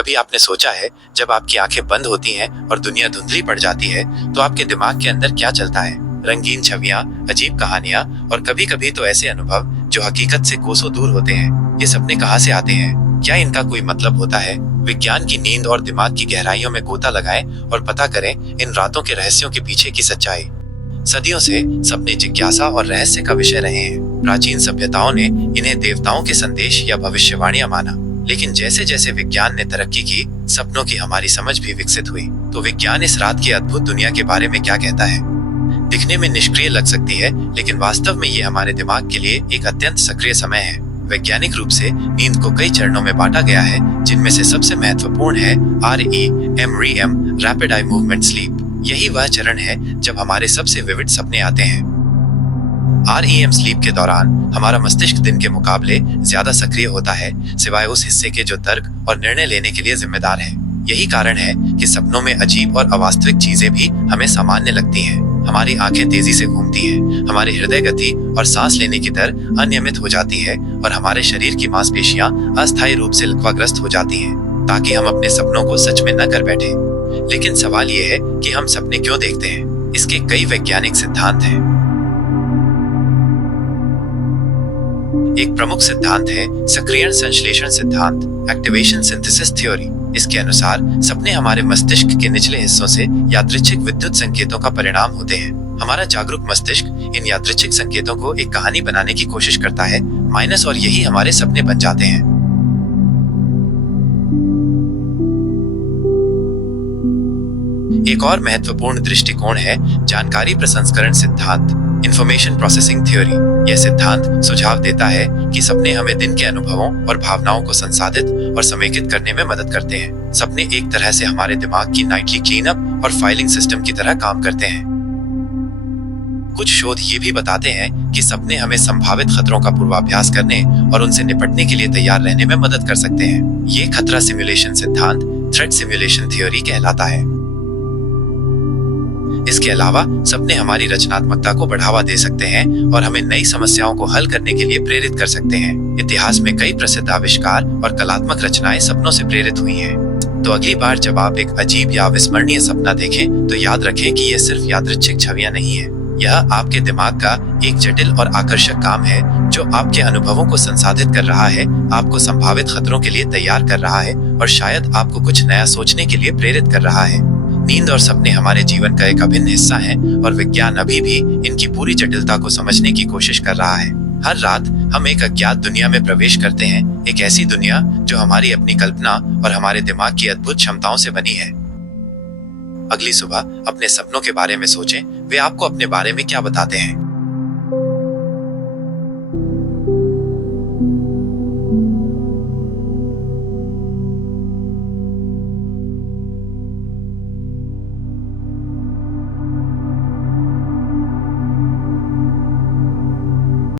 कभी आपने सोचा है, जब आपकी आंखें बंद होती हैं और दुनिया धुंधली पड़ जाती है, तो आपके दिमाग के अंदर क्या चलता है? रंगीन छवियां, अजीब कहानियां और कभी कभी तो ऐसे अनुभव जो हकीकत से कोसों दूर होते हैं। ये सपने कहाँ से आते हैं? क्या इनका कोई मतलब होता है? विज्ञान की नींद और दिमाग की गहराइयों में गोता लगाएं और पता करें इन रातों के रहस्यों के पीछे की सच्चाई। सदियों से सपने जिज्ञासा और रहस्य का विषय रहे हैं। प्राचीन सभ्यताओं ने इन्हें देवताओं के संदेश या भविष्यवाणियां माना, लेकिन जैसे जैसे विज्ञान ने तरक्की की, सपनों की हमारी समझ भी विकसित हुई। तो विज्ञान इस रात की अद्भुत दुनिया के बारे में क्या कहता है? दिखने में निष्क्रिय लग सकती है, लेकिन वास्तव में ये हमारे दिमाग के लिए एक अत्यंत सक्रिय समय है। वैज्ञानिक रूप से नींद को कई चरणों में बांटा गया है, जिनमें से सबसे महत्वपूर्ण है REM, rapid eye movement sleep. यही वह चरण है जब हमारे सबसे विविड सपने आते हैं। REM स्लीप के दौरान हमारा मस्तिष्क दिन के मुकाबले ज्यादा सक्रिय होता है, सिवाय उस हिस्से के जो तर्क और निर्णय लेने के लिए जिम्मेदार है। यही कारण है कि सपनों में अजीब और अवास्तविक चीजें भी हमें सामान्य लगती हैं। हमारी आंखें तेजी से घूमती हैं, हमारी हृदय गति और सांस लेने की दर अनियमित हो जाती है और हमारे शरीर की मांसपेशियां अस्थायी रूप से लकवाग्रस्त हो जाती हैं, ताकि हम अपने सपनों को सच में न कर बैठे। लेकिन सवाल ये है कि हम सपने क्यों देखते हैं? इसके कई वैज्ञानिक सिद्धांत हैं। एक प्रमुख सिद्धांत है सक्रियण संश्लेषण सिद्धांत, एक्टिवेशन सिंथेसिस थ्योरी। इसके अनुसार सपने हमारे मस्तिष्क के निचले हिस्सों से यादृच्छिक विद्युत संकेतों का परिणाम होते हैं। हमारा जागरूक मस्तिष्क इन यादृच्छिक संकेतों को एक कहानी बनाने की कोशिश करता है, और यही हमारे सपने बन जाते हैं। एक और महत्वपूर्ण दृष्टिकोण है जानकारी प्रसंस्करण सिद्धांत, इंफॉर्मेशन प्रोसेसिंग थ्योरी। यह सिद्धांत सुझाव देता है कि सपने हमें दिन के अनुभवों और भावनाओं को संसाधित और समेकित करने में मदद करते हैं। सपने एक तरह से हमारे दिमाग की नाइटली क्लीनअप और फाइलिंग सिस्टम की तरह काम करते हैं। कुछ शोध ये भी बताते हैं कि सपने हमें संभावित खतरों का पूर्वाभ्यास करने और उनसे निपटने के लिए तैयार रहने में मदद कर सकते हैं। ये खतरा सिमुलेशन सिद्धांत, थ्रेट सिमुलेशन थ्योरी कहलाता है। इसके अलावा सपने हमारी रचनात्मकता को बढ़ावा दे सकते हैं और हमें नई समस्याओं को हल करने के लिए प्रेरित कर सकते हैं। इतिहास में कई प्रसिद्ध आविष्कार और कलात्मक रचनाएं सपनों से प्रेरित हुई हैं। तो अगली बार जब आप एक अजीब या अविस्मरणीय सपना देखें, तो याद रखें कि यह सिर्फ यादृच्छिक छवियां नहीं है। यह आपके दिमाग का एक जटिल और आकर्षक काम है, जो आपके अनुभवों को संसाधित कर रहा है, आपको संभावित खतरों के लिए तैयार कर रहा है और शायद आपको कुछ नया सोचने के लिए प्रेरित कर रहा है। नींद और सपने हमारे जीवन का एक अभिन्न हिस्सा हैं और विज्ञान अभी भी इनकी पूरी जटिलता को समझने की कोशिश कर रहा है। हर रात हम एक अज्ञात दुनिया में प्रवेश करते हैं, एक ऐसी दुनिया जो हमारी अपनी कल्पना और हमारे दिमाग की अद्भुत क्षमताओं से बनी है। अगली सुबह अपने सपनों के बारे में सोचें, वे आपको अपने बारे में क्या बताते हैं।